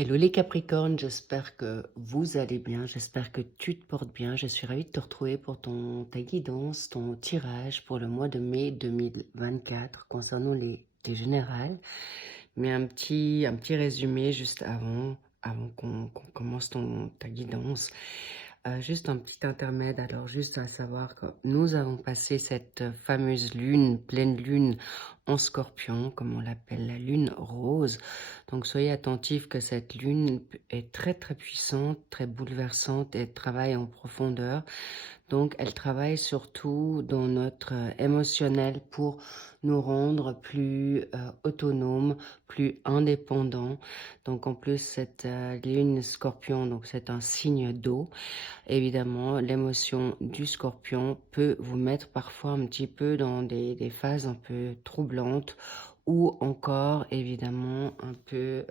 Hello les Capricornes, j'espère que vous allez bien, j'espère que tu te portes bien. Je suis ravie de te retrouver pour ta guidance, ton tirage pour le mois de mai 2024 concernant les générales. Mais un petit résumé juste avant qu'on commence ta guidance. Juste un petit intermède, alors juste à savoir que nous avons passé cette fameuse lune, pleine lune en scorpion, comme on l'appelle la lune rose. Donc soyez attentifs que cette lune est très très puissante, très bouleversante et travaille en profondeur. Donc, elle travaille surtout dans notre émotionnel pour nous rendre plus autonomes, plus indépendants. Donc, en plus, cette lune scorpion, donc c'est un signe d'eau. Évidemment, l'émotion du scorpion peut vous mettre parfois un petit peu dans des phases un peu troublantes ou encore, évidemment, un peu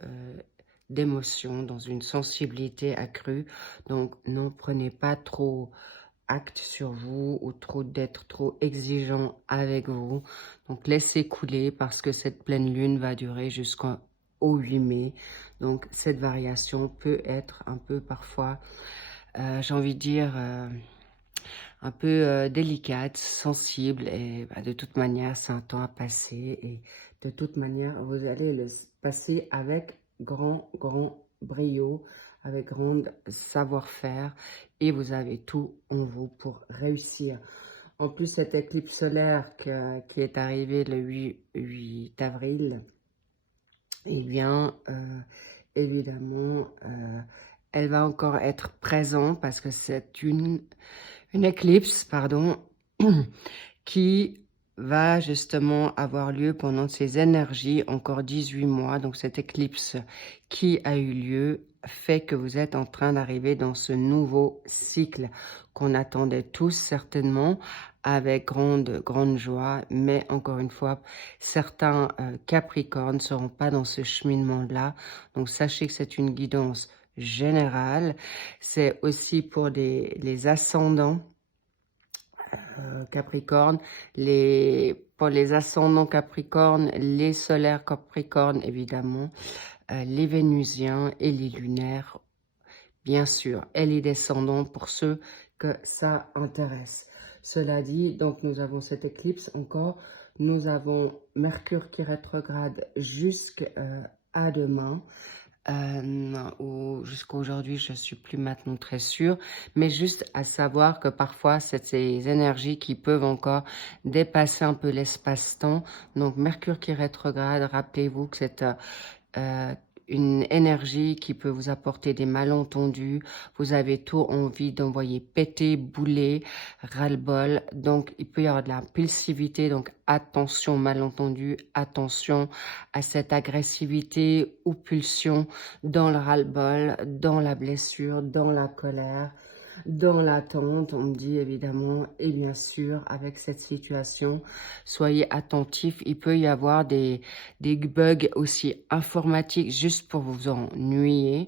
d'émotion, dans une sensibilité accrue. Donc, n'en prenez pas trop acte sur vous ou d'être trop exigeant avec vous. Donc, laissez couler parce que cette pleine lune va durer jusqu'au 8 mai. Donc, cette variation peut être un peu parfois, j'ai envie de dire, un peu délicate, sensible. Et de toute manière, c'est un temps à passer. Et de toute manière, vous allez le passer avec grand brio, avec grand savoir-faire. Et vous avez tout en vous pour réussir. En plus, cette éclipse solaire qui est arrivée le 8 avril, eh bien, évidemment, elle va encore être présente parce que c'est une éclipse, pardon, qui va justement avoir lieu pendant ces énergies, encore 18 mois. Donc cette éclipse qui a eu lieu fait que vous êtes en train d'arriver dans ce nouveau cycle qu'on attendait tous certainement avec grande joie. Mais encore une fois, certains Capricornes ne seront pas dans ce cheminement-là. Donc sachez que c'est une guidance générale. C'est aussi pour les ascendants Capricorne, pour les ascendants Capricorne, les solaires Capricorne évidemment, les Vénusiens et les lunaires bien sûr, et les descendants pour ceux que ça intéresse. Cela dit, donc nous avons cette éclipse encore, nous avons Mercure qui rétrograde jusqu'à demain. Ou jusqu'à aujourd'hui, je suis plus maintenant très sûre, mais juste à savoir que parfois, c'est ces énergies qui peuvent encore dépasser un peu l'espace-temps. Donc, Mercure qui rétrograde, rappelez-vous que c'est une énergie qui peut vous apporter des malentendus. Vous avez tout envie d'envoyer péter, bouler, ras-le-bol. Donc, il peut y avoir de l'impulsivité. Donc, attention malentendus, attention à cette agressivité ou pulsion dans le ras-le-bol, dans la blessure, dans la colère, dans l'attente, on me dit évidemment, et bien sûr, avec cette situation, soyez attentifs. Il peut y avoir des bugs aussi informatiques juste pour vous ennuyer,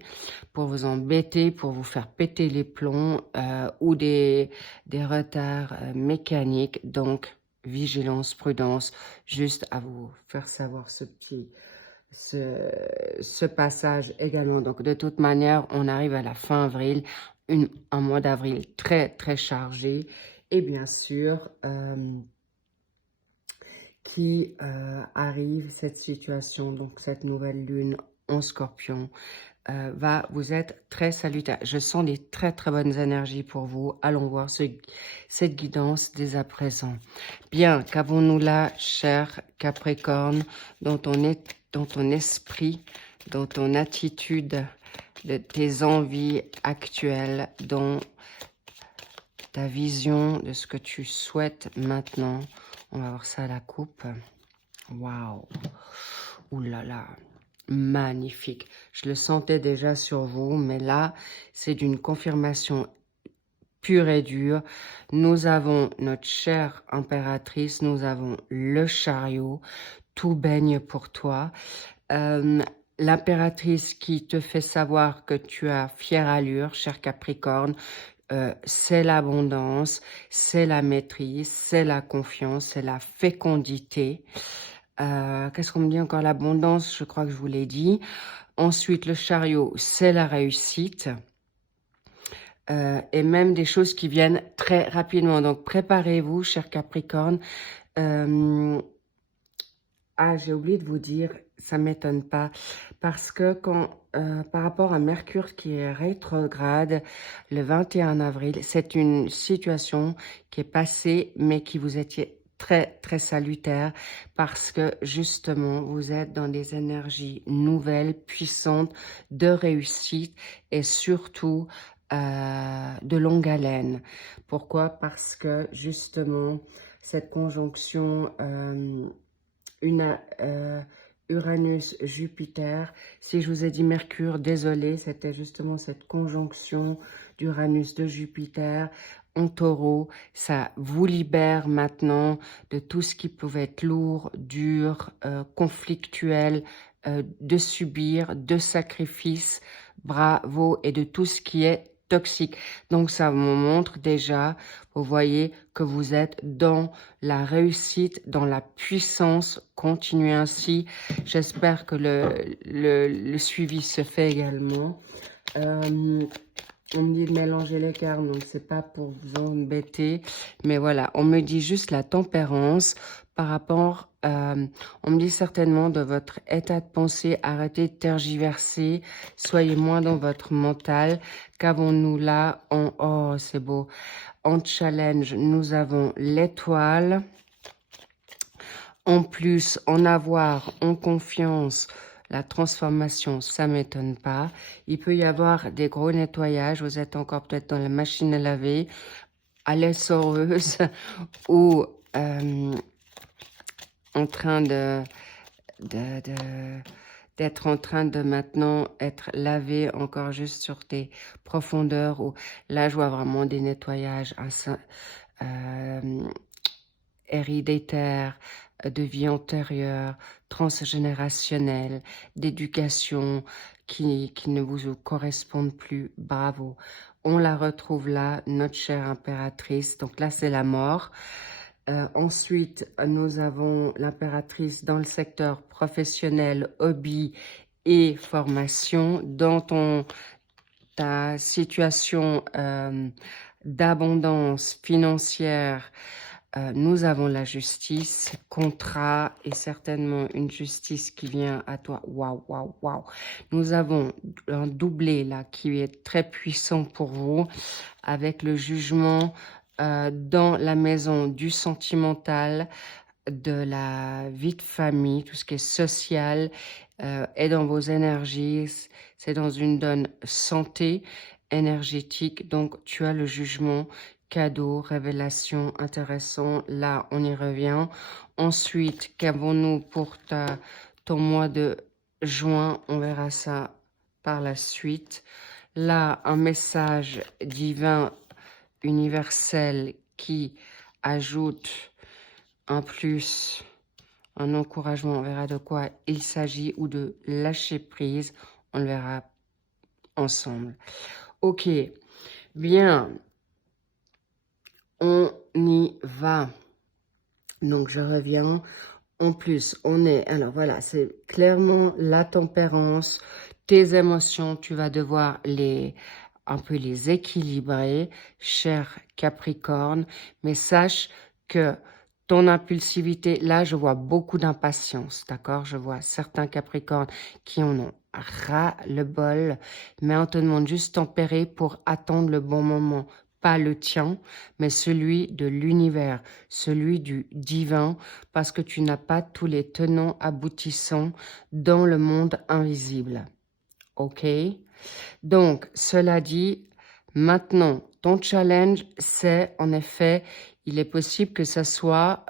pour vous embêter, pour vous faire péter les plombs ou des retards mécaniques. Donc, vigilance, prudence, juste à vous faire savoir ce passage également. Donc, de toute manière, on arrive à la fin avril, un mois d'avril très, très chargé. Et bien sûr, qui arrive cette situation, donc cette nouvelle lune en scorpion, va vous être très salutaire. Je sens des très, très bonnes énergies pour vous. Allons voir cette guidance dès à présent. Bien, qu'avons-nous là, cher Capricorne, dans ton esprit, dans ton attitude, de tes envies actuelles, dans ta vision de ce que tu souhaites maintenant. On va voir ça à la coupe. Waouh! Ouh là là! Magnifique. Je le sentais déjà sur vous, mais là, c'est d'une confirmation pure et dure. Nous avons notre chère impératrice, nous avons le chariot, tout baigne pour toi. L'impératrice qui te fait savoir que tu as fière allure, cher Capricorne, c'est l'abondance, c'est la maîtrise, c'est la confiance, c'est la fécondité. Qu'est-ce qu'on me dit encore? L'abondance, je crois que je vous l'ai dit. Ensuite, le chariot, c'est la réussite. Et même des choses qui viennent très rapidement. Donc, préparez-vous, cher Capricorne. J'ai oublié de vous dire, ça ne m'étonne pas, parce que par rapport à Mercure qui est rétrograde le 21 avril, c'est une situation qui est passée, mais qui vous était très, très salutaire, parce que justement, vous êtes dans des énergies nouvelles, puissantes, de réussite, et surtout de longue haleine. Pourquoi? Parce que justement, cette conjonction... Uranus-Jupiter. Si je vous ai dit Mercure, désolé, c'était justement cette conjonction d'Uranus de Jupiter en taureau. Ça vous libère maintenant de tout ce qui pouvait être lourd, dur, conflictuel, de subir, de sacrifice, bravo, et de tout ce qui est toxique. Donc ça me montre déjà, vous voyez que vous êtes dans la réussite, dans la puissance. Continuez ainsi. J'espère que le suivi se fait également. On me dit de mélanger les cartes, donc c'est pas pour vous embêter. Mais voilà, on me dit juste la tempérance par rapport... on me dit certainement de votre état de pensée, arrêtez de tergiverser, soyez moins dans votre mental. Qu'avons-nous là en... Oh, c'est beau. En challenge, nous avons l'étoile. En plus, en avoir, en confiance, la transformation, ça ne m'étonne pas. Il peut y avoir des gros nettoyages. Vous êtes encore peut-être dans la machine à laver, à l'essoreuse ou en train d'être en train de maintenant être lavé encore juste sur des profondeurs où là je vois vraiment des nettoyages héréditaires, de vie antérieure, transgénérationnelle, d'éducation qui ne vous correspondent plus. Bravo. On la retrouve là, notre chère impératrice. Donc là, c'est la mort. Ensuite, nous avons l'impératrice dans le secteur professionnel, hobby et formation. Dans ta situation d'abondance financière, nous avons la justice, contrat et certainement une justice qui vient à toi. Waouh, waouh, waouh. Nous avons un doublé là qui est très puissant pour vous avec le jugement dans la maison du sentimental, de la vie de famille, tout ce qui est social est dans vos énergies. C'est dans une donne santé énergétique. Donc, tu as le jugement, cadeau, révélation, intéressant. Là, on y revient. Ensuite, qu'avons-nous pour ton mois de juin? On verra ça par la suite. Là, un message divin universel qui ajoute un plus, un encouragement. On verra de quoi il s'agit ou de lâcher prise. On le verra ensemble. Ok, bien. On y va. Donc, je reviens. En plus, on est... Alors, voilà, c'est clairement la tempérance. Tes émotions, tu vas devoir un peu les équilibrer, cher Capricorne. Mais sache que ton impulsivité, là, je vois beaucoup d'impatience, d'accord? Je vois certains Capricornes qui en ont ras le bol, mais on te demande juste tempérer pour attendre le bon moment. Pas le tien, mais celui de l'univers, celui du divin, parce que tu n'as pas tous les tenants aboutissants dans le monde invisible. OK? Donc, cela dit, maintenant, ton challenge, c'est en effet, il est possible que ça soit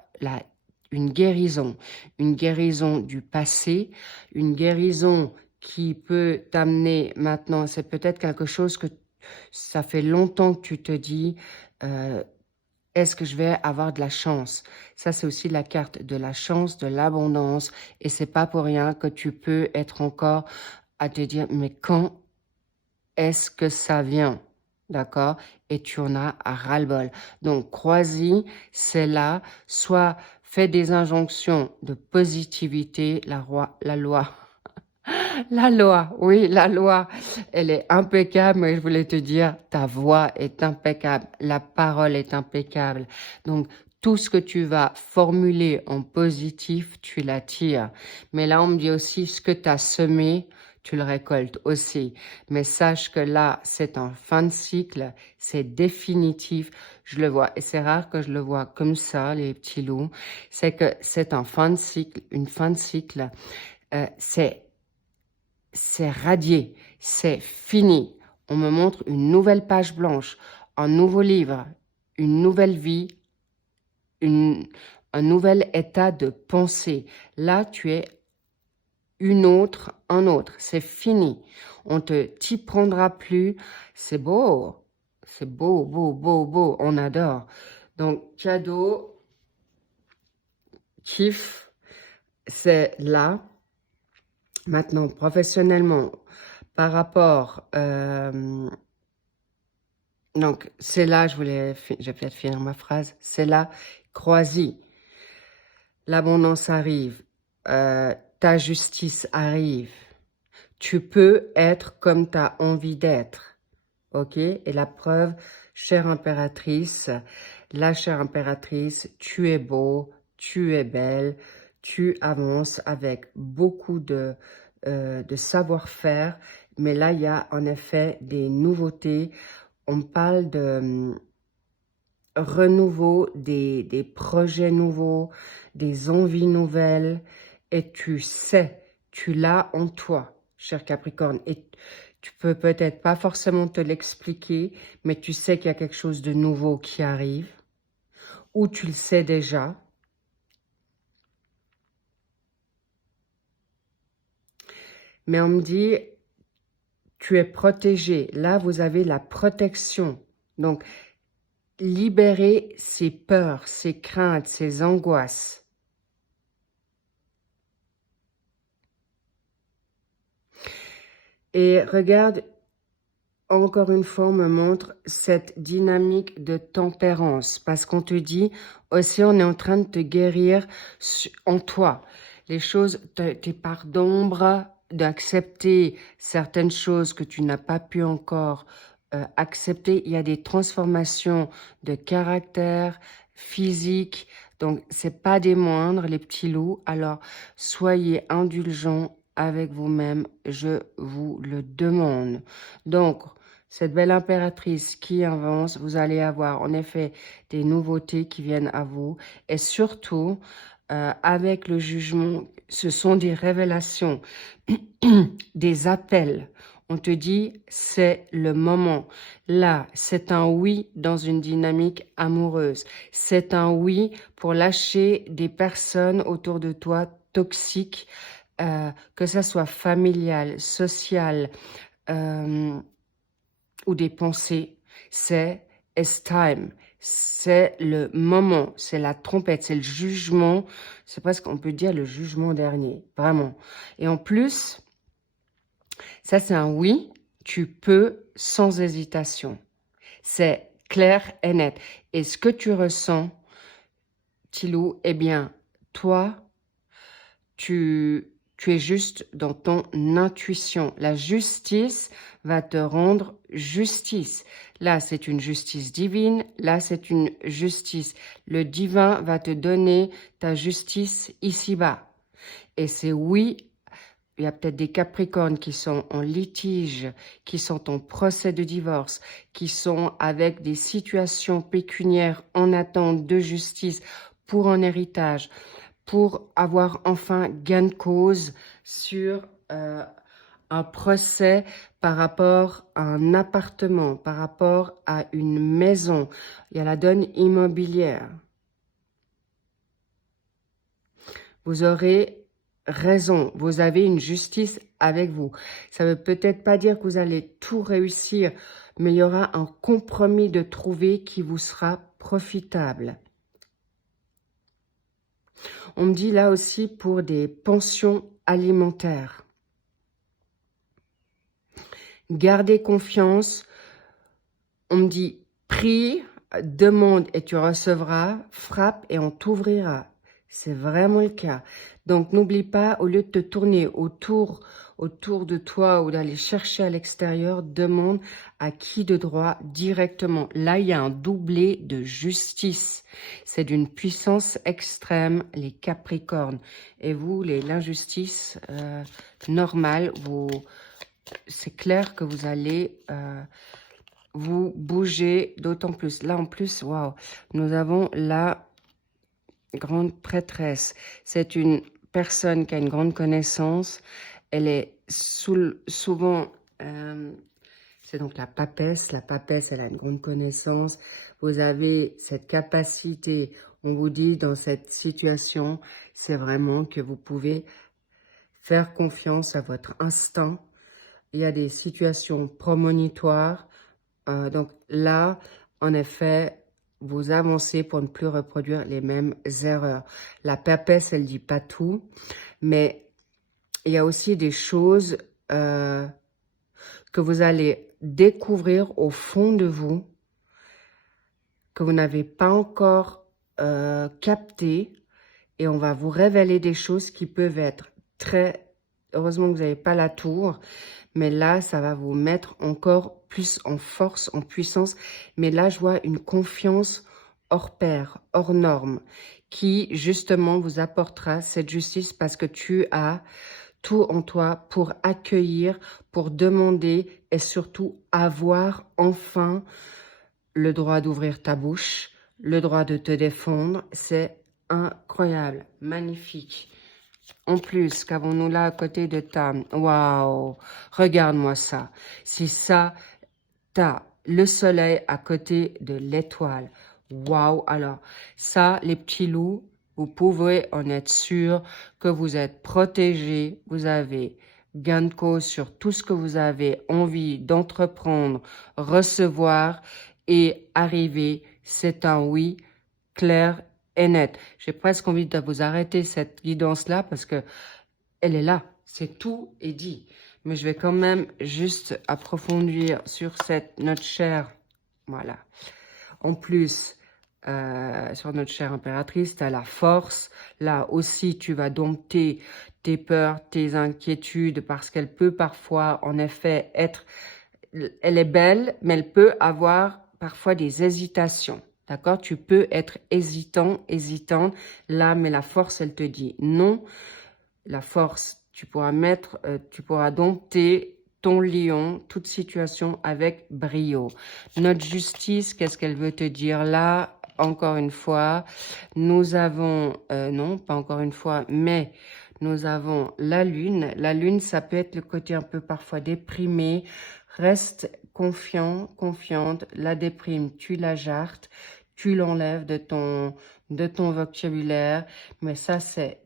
une guérison du passé, une guérison qui peut t'amener maintenant, c'est peut-être quelque chose que ça fait longtemps que tu te dis, est-ce que je vais avoir de la chance? Ça, c'est aussi la carte de la chance, de l'abondance, et c'est pas pour rien que tu peux être encore à te dire, mais quand est-ce que ça vient? D'accord? Et tu en as à ras-le-bol. Donc, crois-y, c'est là. Sois Fais des injonctions de positivité, la loi. La loi, oui, la loi, elle est impeccable, mais je voulais te dire, ta voix est impeccable, la parole est impeccable. Donc, tout ce que tu vas formuler en positif, tu l'attires. Mais là, on me dit aussi, ce que tu as semé, tu le récoltes aussi. Mais sache que là, c'est en fin de cycle, c'est définitif. Je le vois, et c'est rare que je le vois comme ça, les petits loups. C'est que c'est en fin de cycle, une fin de cycle. C'est radié, c'est fini. On me montre une nouvelle page blanche, un nouveau livre, une nouvelle vie, un nouvel état de pensée. Là, tu es un autre. C'est fini. On te t'y prendra plus. C'est beau. C'est beau, beau, beau, beau. On adore. Donc, cadeau, kiff, c'est là. Maintenant, professionnellement, par rapport... donc, c'est là, je vais peut-être finir ma phrase, c'est là, crois-y. L'abondance arrive, ta justice arrive. Tu peux être comme tu as envie d'être, ok? Et la preuve, chère impératrice, la chère impératrice, tu es beau, tu es belle, tu avances avec beaucoup de savoir-faire, mais là, il y a en effet des nouveautés. On parle de renouveau, des projets nouveaux, des envies nouvelles, et tu sais, tu l'as en toi, cher Capricorne, et tu peux peut-être pas forcément te l'expliquer, mais tu sais qu'il y a quelque chose de nouveau qui arrive, ou tu le sais déjà. Mais on me dit, tu es protégé. Là, vous avez la protection. Donc, libérer ses peurs, ses craintes, ses angoisses. Et regarde, encore une fois, on me montre cette dynamique de tempérance. Parce qu'on te dit, aussi, on est en train de te guérir en toi. Les choses, tes parts d'ombre, d'accepter certaines choses que tu n'as pas pu encore accepter. Il y a des transformations de caractère, physique. Donc, c'est pas des moindres, les petits loups. Alors, soyez indulgents avec vous-même, je vous le demande. Donc, cette belle impératrice qui avance, vous allez avoir en effet des nouveautés qui viennent à vous. Et surtout, avec le jugement, ce sont des révélations, des appels. On te dit, c'est le moment. Là, c'est un oui dans une dynamique amoureuse. C'est un oui pour lâcher des personnes autour de toi toxiques, que ça soit familial, social, ou des pensées. C'est it's time. C'est le moment, c'est la trompette, c'est le jugement. C'est presque, on peut dire, le jugement dernier. Vraiment. Et en plus, ça c'est un oui, tu peux sans hésitation. C'est clair et net. Et ce que tu ressens, Tilou, eh bien, toi, tu es juste dans ton intuition. La justice va te rendre justice. Là, c'est une justice divine. Là, c'est une justice. Le divin va te donner ta justice ici-bas. Et c'est oui, il y a peut-être des Capricornes qui sont en litige, qui sont en procès de divorce, qui sont avec des situations pécuniaires en attente de justice pour un héritage, pour avoir enfin gain de cause sur un procès par rapport à un appartement, par rapport à une maison. Il y a la donne immobilière. Vous aurez raison, vous avez une justice avec vous. Ça ne veut peut-être pas dire que vous allez tout réussir, mais il y aura un compromis de trouver qui vous sera profitable. On me dit là aussi pour des pensions alimentaires. Gardez confiance. On me dit, prie, demande et tu recevras, frappe et on t'ouvrira. C'est vraiment le cas. Donc, n'oublie pas, au lieu de te tourner autour de toi ou d'aller chercher à l'extérieur, demande à qui de droit directement. Là, il y a un doublé de justice. C'est d'une puissance extrême, les Capricornes. Et vous, l'injustice normale, c'est clair que vous allez vous bouger d'autant plus. Là, en plus, waouh, nous avons la grande prêtresse. C'est une personne qui a une grande connaissance. Elle est souvent... c'est donc la papesse. La papesse, elle a une grande connaissance. Vous avez cette capacité. On vous dit dans cette situation, c'est vraiment que vous pouvez faire confiance à votre instinct. Il y a des situations prémonitoires. Donc là, en effet, vous avancez pour ne plus reproduire les mêmes erreurs. La papesse, elle dit pas tout, mais il y a aussi des choses que vous allez découvrir au fond de vous, que vous n'avez pas encore capté, et on va vous révéler des choses qui peuvent être très... Heureusement que vous n'avez pas la tour, mais là, ça va vous mettre encore plus en force, en puissance. Mais là, je vois une confiance hors pair, hors norme, qui justement vous apportera cette justice parce que tu as tout en toi pour accueillir, pour demander et surtout avoir enfin le droit d'ouvrir ta bouche, le droit de te défendre. C'est incroyable, magnifique. En plus, qu'avons-nous là à côté de ta... Waouh! Regarde-moi ça. C'est ça, t'as le soleil à côté de l'étoile. Waouh! Alors, ça, les petits loups, vous pouvez en être sûr que vous êtes protégés. Vous avez gain de cause sur tout ce que vous avez envie d'entreprendre, recevoir et arriver. C'est un oui clair et net. J'ai presque envie de vous arrêter cette guidance-là parce que elle est là. C'est tout est dit. Mais je vais quand même juste approfondir sur notre chère, voilà. En plus, sur notre chère impératrice, tu as la force. Là aussi, tu vas dompter tes peurs, tes inquiétudes parce qu'elle peut parfois, en effet, être... Elle est belle, mais elle peut avoir parfois des hésitations. D'accord? Tu peux être hésitant, hésitante. Là, mais la force, elle te dit non. La force, tu pourras dompter ton lion, toute situation avec brio. Notre justice, qu'est-ce qu'elle veut te dire là? Encore une fois, nous avons, non, pas encore une fois, mais nous avons la lune. La lune, ça peut être le côté un peu parfois déprimé. Reste confiant, confiante. La déprime, tu la jartes, tu l'enlèves de ton vocabulaire. Mais ça, c'est...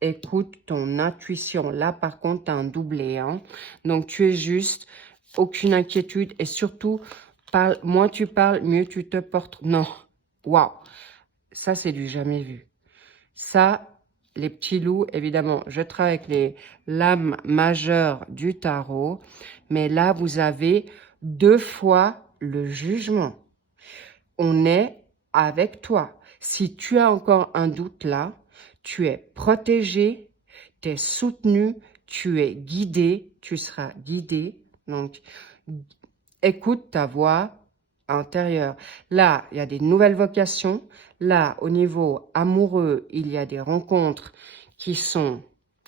Écoute ton intuition. Là, par contre, tu as un doublé. Hein? Donc, tu es juste, aucune inquiétude. Et surtout, moins tu parles, mieux tu te portes. Non. Waouh. Ça, c'est du jamais vu. Ça, les petits loups, évidemment, je travaille avec les lames majeures du tarot. Mais là, vous avez 2 fois le jugement. On est avec toi. Si tu as encore un doute là, tu es protégé, tu es soutenu, tu es guidé, tu seras guidé. Donc, écoute ta voix intérieure. Là, il y a des nouvelles vocations. Là, au niveau amoureux, il y a des rencontres qui sont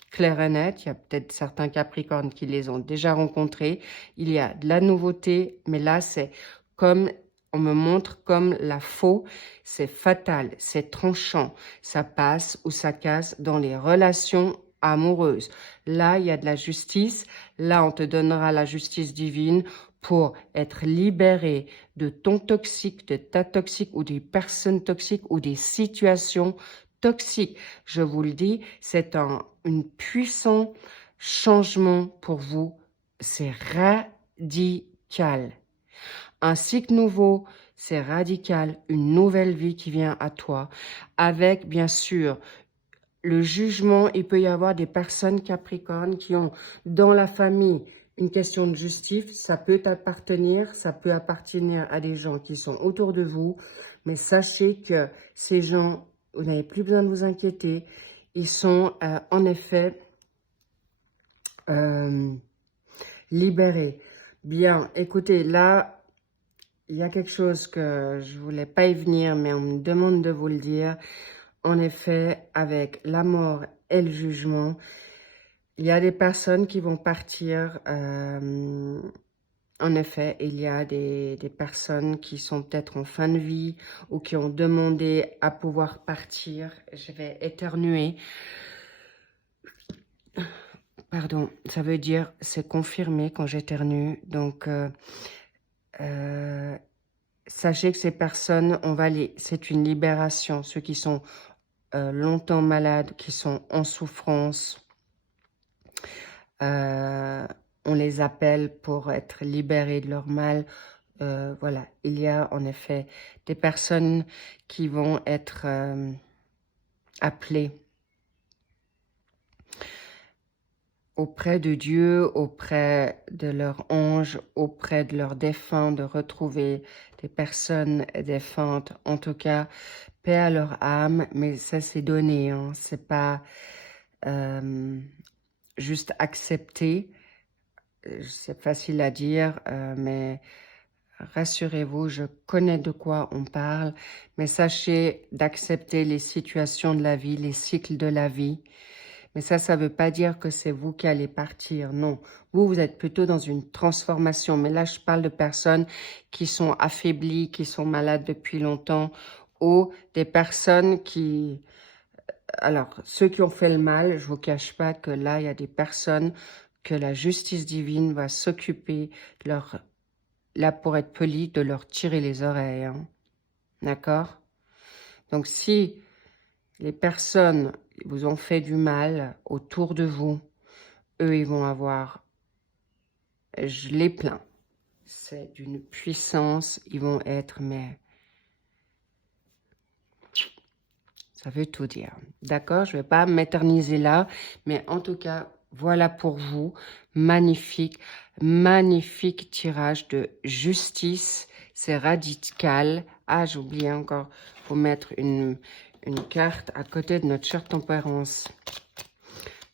claires et nettes. Il y a peut-être certains Capricornes qui les ont déjà rencontrés. Il y a de la nouveauté, mais là, c'est comme... On me montre comme la faux, c'est fatal, c'est tranchant, ça passe ou ça casse dans les relations amoureuses. Là, il y a de la justice, là, on te donnera la justice divine pour être libéré de ton toxique, de ta toxique ou des personnes toxiques ou des situations toxiques. Je vous le dis, c'est un puissant changement pour vous, c'est radical. Un cycle nouveau, c'est radical, une nouvelle vie qui vient à toi, avec bien sûr le jugement. Il peut y avoir des personnes capricornes qui ont dans la famille une question de justice, ça peut appartenir à des gens qui sont autour de vous, mais sachez que ces gens Vous n'avez plus besoin de vous inquiéter. Ils sont en effet libérés. Bien, écoutez, là, il y a quelque chose que je voulais pas y venir, mais on me demande de vous le dire. En effet, avec la mort et le jugement, il y a des personnes qui vont partir. En effet, il y a des personnes qui sont peut-être en fin de vie ou qui ont demandé à pouvoir partir. Je vais éternuer. Pardon, ça veut dire c'est confirmé quand j'éternue. Donc, sachez que ces personnes, c'est une libération. Ceux qui sont longtemps malades, qui sont en souffrance, on les appelle pour être libérés de leur mal. Voilà, il y a en effet des personnes qui vont être appelées auprès de Dieu, auprès de leurs anges, auprès de leurs défunts, de retrouver des personnes défuntes. En tout cas, paix à leur âme, mais ça c'est donné, hein. C'est pas juste accepté. C'est facile à dire, mais rassurez-vous, je connais de quoi on parle, mais sachez d'accepter les situations de la vie, les cycles de la vie. Mais ça ne veut pas dire que c'est vous qui allez partir, non. Vous êtes plutôt dans une transformation. Mais là, je parle de personnes qui sont affaiblies, qui sont malades depuis longtemps, ou des personnes qui... Alors, ceux qui ont fait le mal, je ne vous cache pas que là, il y a des personnes que la justice divine va s'occuper de leur... Là, pour être poli, de leur tirer les oreilles. Hein. D'accord? Donc, si les personnes vous ont fait du mal autour de vous, eux, ils vont avoir, je les plains, c'est d'une puissance, ils vont être, mais ça veut tout dire. D'accord? Je ne vais pas m'éterniser là, mais en tout cas, voilà pour vous, magnifique, magnifique tirage de justice, c'est radical. Ah, j'ai oublié encore, faut mettre une carte à côté de notre chère tempérance.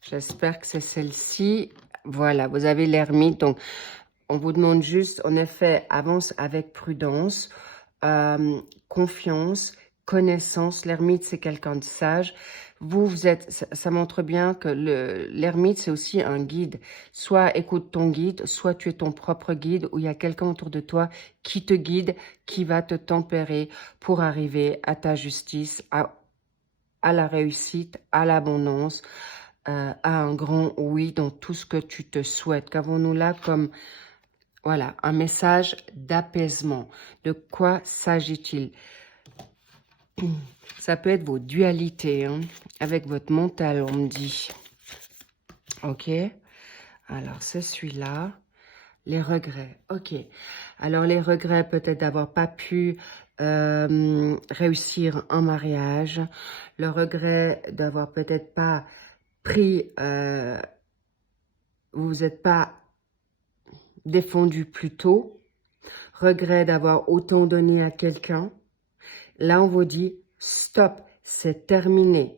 J'espère que c'est celle-ci. Voilà, vous avez l'ermite. Donc, on vous demande juste, en effet, avance avec prudence, confiance, connaissance. L'ermite, c'est quelqu'un de sage. Vous êtes, ça montre bien que l'ermite, c'est aussi un guide. Soit écoute ton guide, soit tu es ton propre guide, où il y a quelqu'un autour de toi qui te guide, qui va te tempérer pour arriver à ta justice, à la réussite, à l'abondance, à un grand oui dans tout ce que tu te souhaites. Qu'avons-nous là comme, voilà, un message d'apaisement. De quoi s'agit-il? Ça peut être vos dualités, hein, avec votre mental, on me dit. Ok? Alors, c'est celui-là. Les regrets. Ok. Alors, les regrets, peut-être d'avoir pas pu réussir un mariage. Le regret d'avoir peut-être pas pris... vous n'êtes pas défendu plus tôt. Regret d'avoir autant donné à quelqu'un. Là, on vous dit, stop, c'est terminé.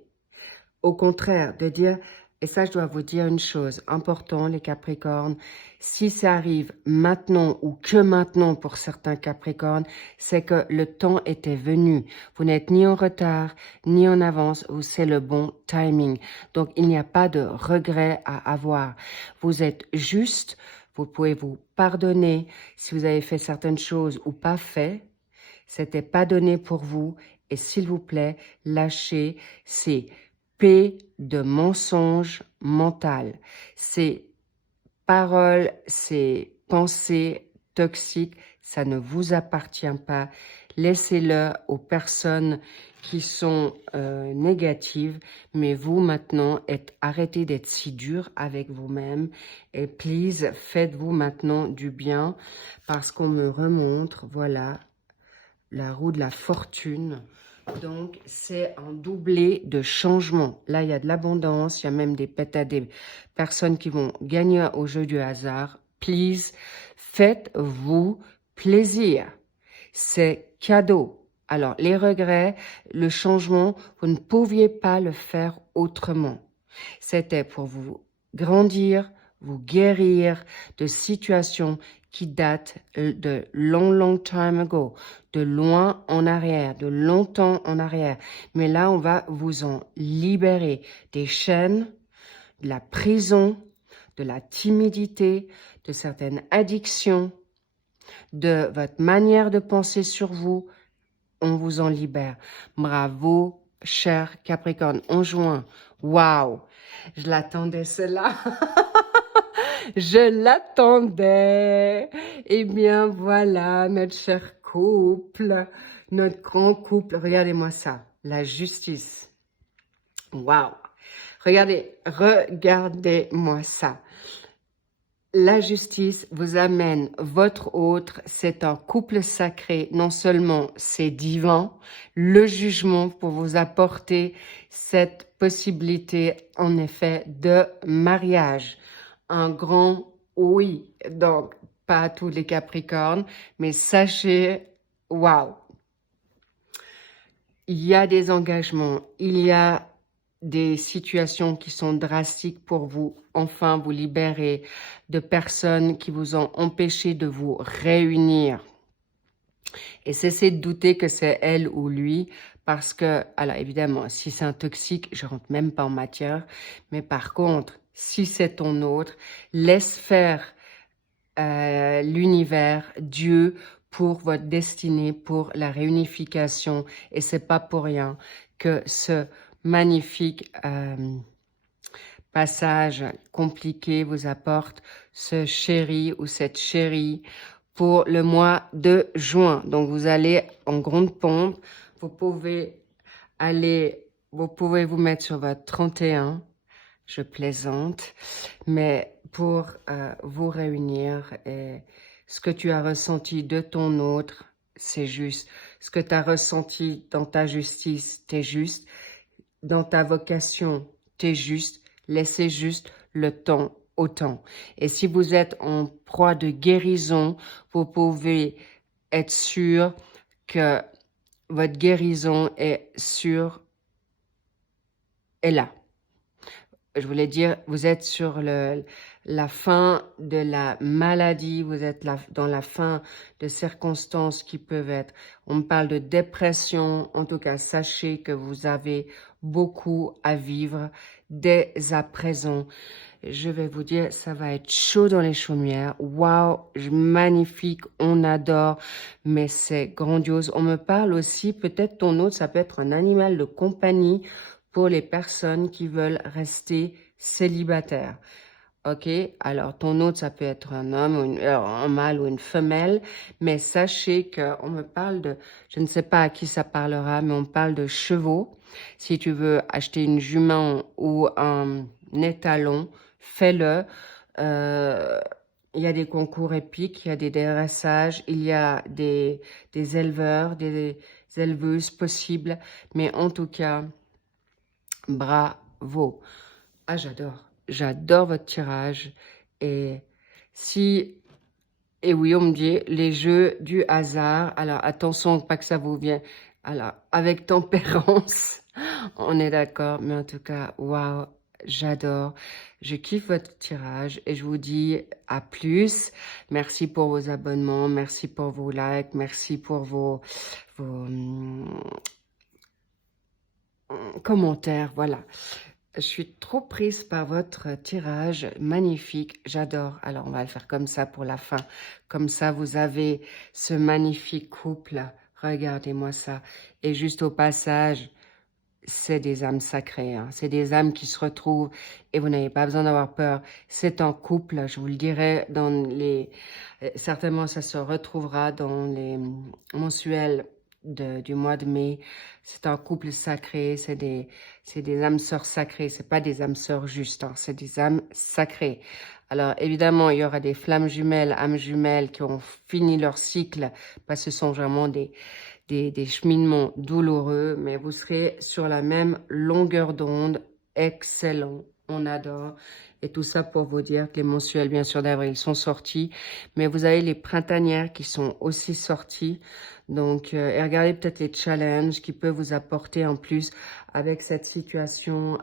Au contraire, de dire, et ça, je dois vous dire une chose, important, les Capricornes, si ça arrive maintenant ou que maintenant pour certains Capricornes, c'est que le temps était venu. Vous n'êtes ni en retard, ni en avance, ou c'est le bon timing. Donc, il n'y a pas de regret à avoir. Vous êtes juste, vous pouvez vous pardonner si vous avez fait certaines choses ou pas fait. C'était pas donné pour vous. Et s'il vous plaît, lâchez ces paix de mensonges mental. Ces paroles, ces pensées toxiques, ça ne vous appartient pas. Laissez-le aux personnes qui sont négatives, mais vous maintenant, arrêtez d'être si dur avec vous-même et please, faites-vous maintenant du bien parce qu'on me remontre, voilà, la roue de la fortune. Donc, c'est un doublé de changement. Là, il y a de l'abondance. Il y a même des personnes qui vont gagner au jeu du hasard. Please, faites-vous plaisir. C'est cadeau. Alors, les regrets, le changement, vous ne pouviez pas le faire autrement. C'était pour vous grandir, vous guérir de situations qui datent de long time ago, de loin en arrière, de longtemps en arrière. Mais là, on va vous en libérer des chaînes, de la prison, de la timidité, de certaines addictions, de votre manière de penser sur vous. On vous en libère. Bravo, cher Capricorne. En juin, waouh, je l'attendais cela. Je l'attendais. Eh bien, voilà, notre cher couple, notre grand couple. Regardez-moi ça, la justice. Waouh. Regardez-moi ça. La justice vous amène votre autre, c'est un couple sacré, non seulement c'est divin, le jugement pour vous apporter cette possibilité en effet de mariage. Un grand oui, donc pas à tous les Capricornes, mais sachez, waouh, il y a des engagements, il y a des situations qui sont drastiques pour vous, enfin vous libérer de personnes qui vous ont empêché de vous réunir. Et cessez de douter que c'est elle ou lui, parce que, alors évidemment, si c'est un toxique, je rentre même pas en matière, mais par contre, si c'est ton autre, laisse faire l'univers, Dieu, pour votre destinée, pour la réunification. Et c'est pas pour rien que ce magnifique passage compliqué vous apporte ce chéri ou cette chérie pour le mois de juin. Donc, vous allez en grande pompe. Vous pouvez vous mettre sur votre 31. Je plaisante. Mais pour vous réunir, et ce que tu as ressenti de ton autre, c'est juste. Ce que tu as ressenti dans ta justice, t'es juste. Dans ta vocation, t'es juste. Laissez juste le temps au temps. Et si vous êtes en proie de guérison, vous pouvez être sûr que votre guérison est là. Je voulais dire, vous êtes sur la fin de la maladie, vous êtes dans la fin de circonstances qui peuvent être. On me parle de dépression, en tout cas, sachez que vous avez beaucoup à vivre dès à présent. Je vais vous dire, ça va être chaud dans les chaumières. Waouh, magnifique, on adore, mais c'est grandiose. On me parle aussi, peut-être ton autre, ça peut être un animal de compagnie pour les personnes qui veulent rester célibataires. Ok, alors ton autre, ça peut être un homme, un mâle ou une femelle, mais sachez qu'on me parle de, je ne sais pas à qui ça parlera, mais on parle de chevaux. Si tu veux acheter une jument ou un étalon, fais-le. Il y a des concours épiques, il y a des dressages, il y a des éleveurs, des éleveuses possibles, mais en tout cas, bravo. Ah, j'adore votre tirage. Et oui, on me dit, les jeux du hasard. Alors, attention, pas que ça vous vienne. Alors, avec tempérance, on est d'accord. Mais en tout cas, waouh, j'adore. Je kiffe votre tirage et je vous dis à plus. Merci pour vos abonnements, merci pour vos likes, merci pour vos commentaires. Voilà. Je suis trop prise par votre tirage, magnifique, j'adore. Alors, on va le faire comme ça pour la fin. Comme ça, vous avez ce magnifique couple. Regardez-moi ça. Et juste au passage, c'est des âmes sacrées. Hein. C'est des âmes qui se retrouvent et vous n'avez pas besoin d'avoir peur. C'est un couple, je vous le dirai dans les... Certainement, ça se retrouvera dans les mensuels du mois de mai. C'est un couple sacré, c'est des âmes sœurs sacrées, c'est pas des âmes sœurs justes, hein, c'est des âmes sacrées. Alors évidemment, il y aura des flammes jumelles, âmes jumelles qui ont fini leur cycle, parce que ce sont vraiment des cheminements douloureux, mais vous serez sur la même longueur d'onde, excellent, on adore. Et tout ça pour vous dire que les mensuels, bien sûr, d'avril sont sortis. Mais vous avez les printanières qui sont aussi sorties. Donc, et regardez peut-être les challenges qui peuvent vous apporter en plus avec cette situation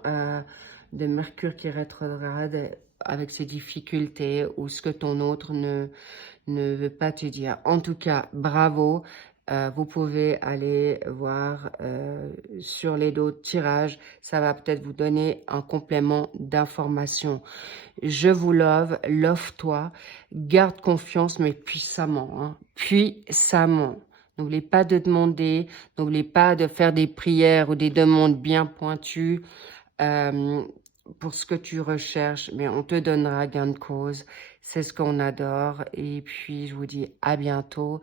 de Mercure qui rétrograde, avec ses difficultés ou ce que ton autre ne veut pas te dire. En tout cas, bravo. Vous pouvez aller voir sur les d'autres tirages. Ça va peut-être vous donner un complément d'information. Je vous love toi. Garde confiance, mais puissamment. Hein, puissamment. N'oubliez pas de demander. N'oubliez pas de faire des prières ou des demandes bien pointues pour ce que tu recherches. Mais on te donnera gain de cause. C'est ce qu'on adore. Et puis, je vous dis à bientôt.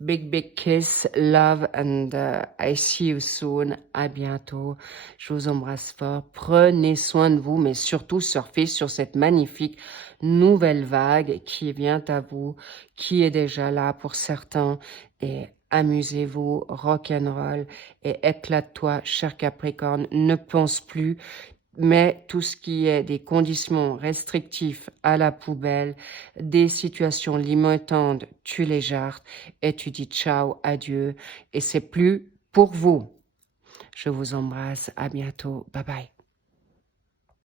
Big kiss, love, and I see you soon. À bientôt. Je vous embrasse fort. Prenez soin de vous, mais surtout surfez sur cette magnifique nouvelle vague qui vient à vous, qui est déjà là pour certains. Et amusez-vous, rock'n'roll, et éclate-toi, cher Capricorne. Ne pense plus. Mais tout ce qui est des conditions restrictives à la poubelle, des situations limitantes, tu les jartes et tu dis ciao, adieu. Et c'est plus pour vous. Je vous embrasse. À bientôt. Bye bye.